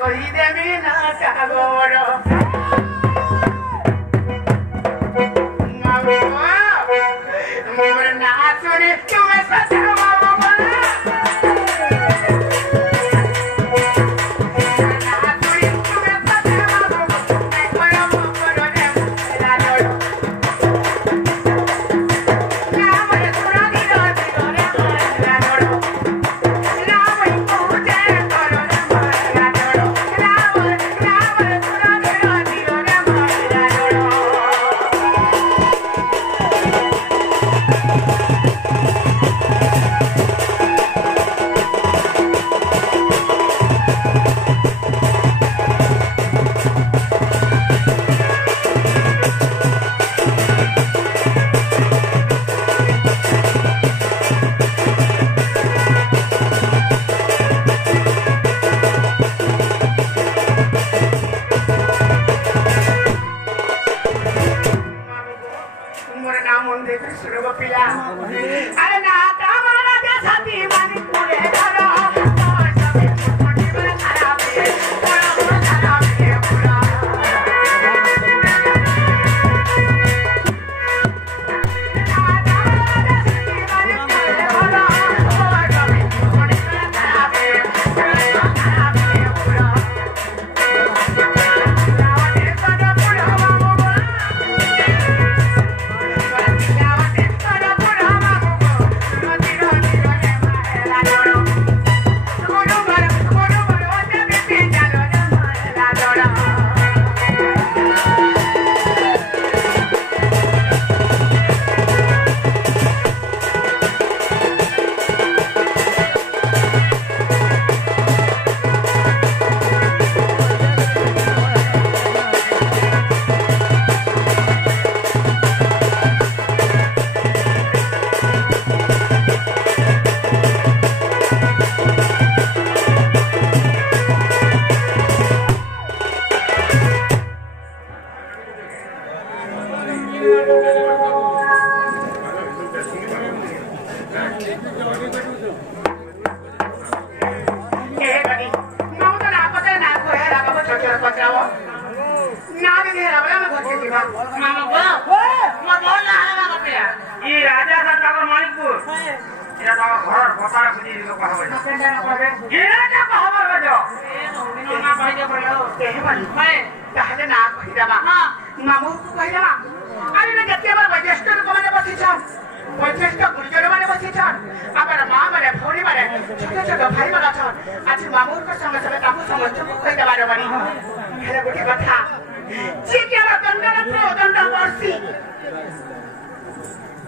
କହିଦେମି ନା କାଗର ମୋର ନା ଶୁଣି ତୁମେ ସତ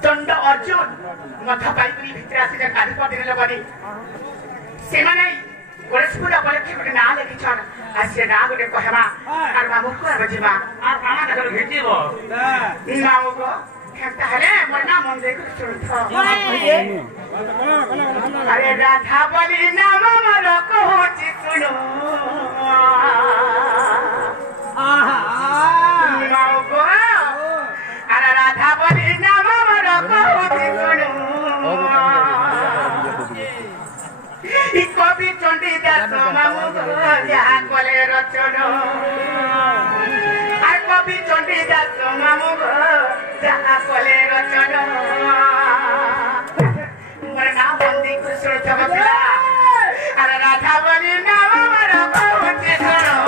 दंड अर्जुन मथ पाई भितर आसी काढ़ी पड़े लगनी से गणेश पूजा उपलक्षे गोटे ना लिखिछन आ से ना गोटे कहमा आर मामू को बजिबा आर काना तकर भेटिबो मामू को खेता हले मोर ना मन देख सुनथो अरे राधा बलि नाम मोर कहूची सुनो मामू को अरे राधा बलि नाम मोर कहूची सुनो कवि चंडीदास मामू जहा कले रचन आ कवि चंडीदास मामू जहा कले रचन मोर नाम बंदी कृष्ण चमकला अरे राधा बलि नाम मोर कहूची सुनो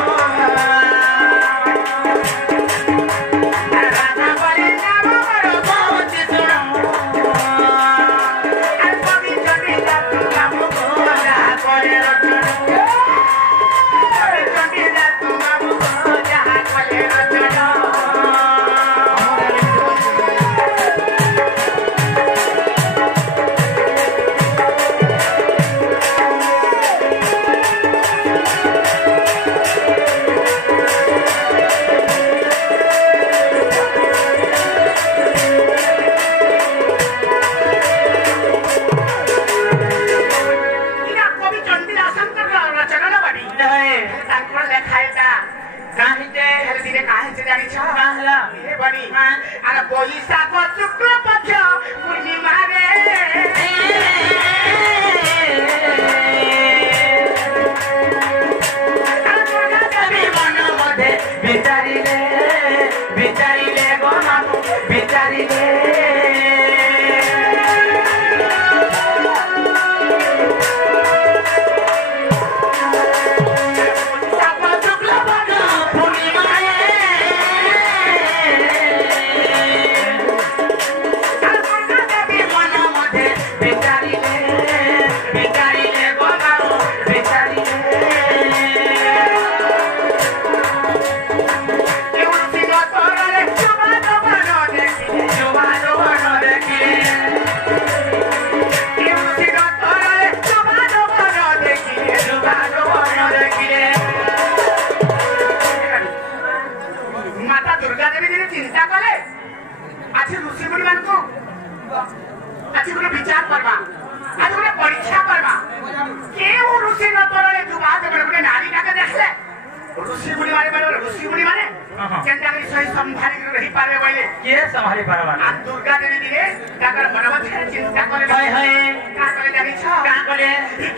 पारे बोले ये संभाली परवा आ दुर्गा देवी दिने ताकर मनमत चिंता करे हाय हाय का करे जानी छ का करे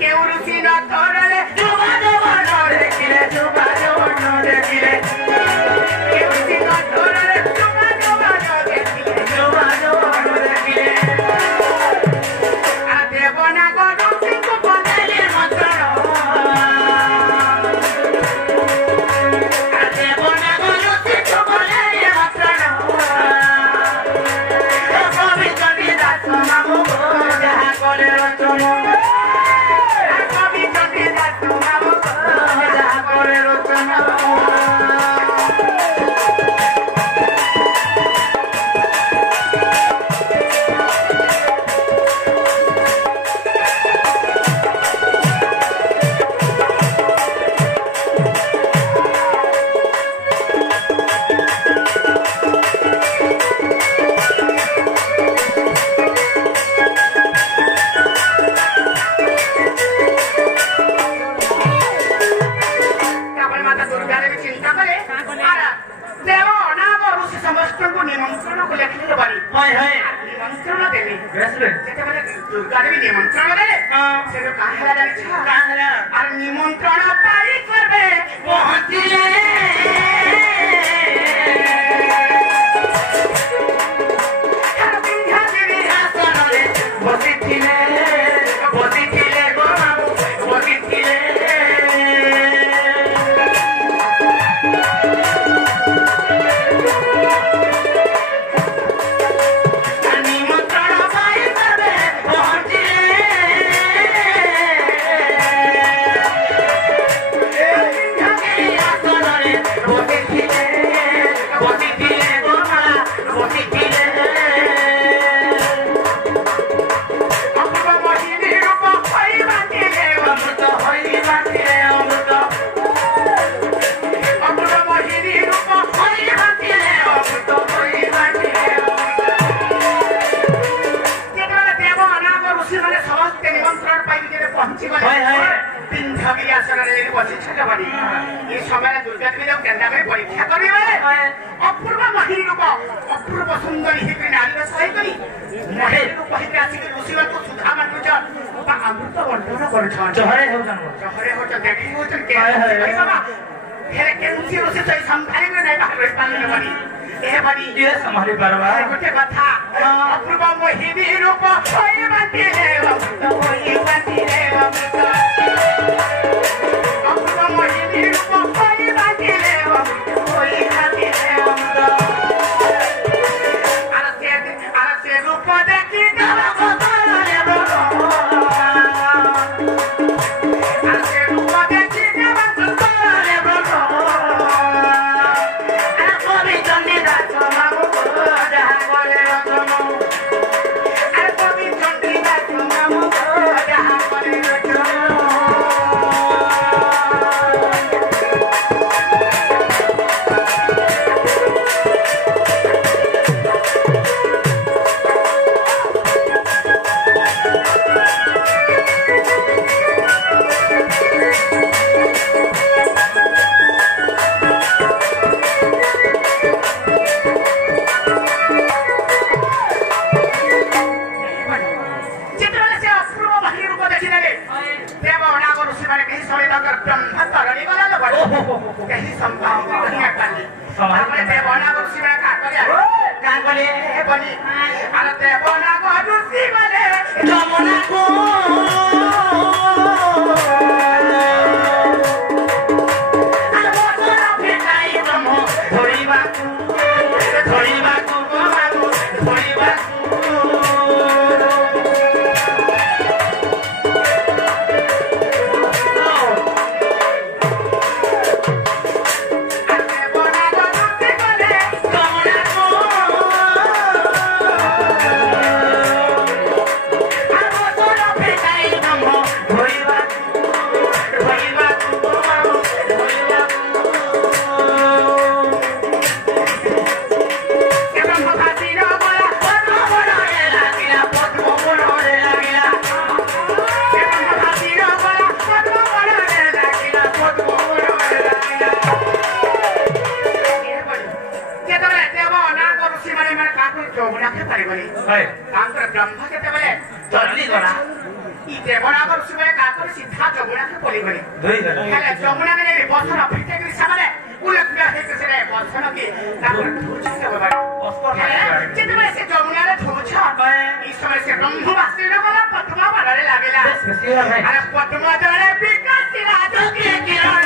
केउ रुचि न तोरले जुबा जुबा न देखिले जुबा जुबा न देखिले केउ रुचि न तोरले जुबा जुबा न देखिले जुबा जुबा न देखिले आ देवना को रुचि को बंदेले मंत्र आ देवना को रुचि को बंदेले मंत्र कवि कवि दास मामू जहा करे रचना कवि कवि दास मामू जहा करे रचना निमंत्रण पाई करबे पहुंचिले बसिथिले बसिथिले गो बाबू बसिथिले निमंत्रण पाई करबे पहुंचिले परीक्षा करे अपूर्व महिनी रूप अपूर्व सुंदरी हिपी नारी सही करी महिनी रूप हिपी आसी ऋषिवर को सुधा मानुच बा अमृत बंटन करछ जहरे हो देखि हो के भाई बाबा हेले केउसी ऋषि सही संभाली में नहीं बाहर पाले बनी ए बनी ये संभाली परवा गोटे कथा अपूर्व महिनी रूप होई बाती रे होई बाती रे अपूर्व महिनी रूप होई बाती रे तांकर ब्रह्म केते बेले दरली गला ई देवनागर सुबे काकर सीधा जमुना के पली गले हेले जमुना के रे बसन फिटे के सामने उलट में है के से बसन के ताकर धुच के बाबा हेले केते बेले से जमुना रे धुच ई समय से ब्रह्म वासी न गला पद्मा बारे लागेला अरे पद्मा दरे विकास राज के किरण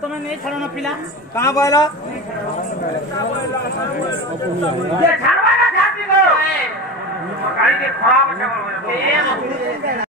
तुम्हें नहीं छड़ना पिला कहाँ बोला ये छड़वाना छाती को गाड़ी के खराब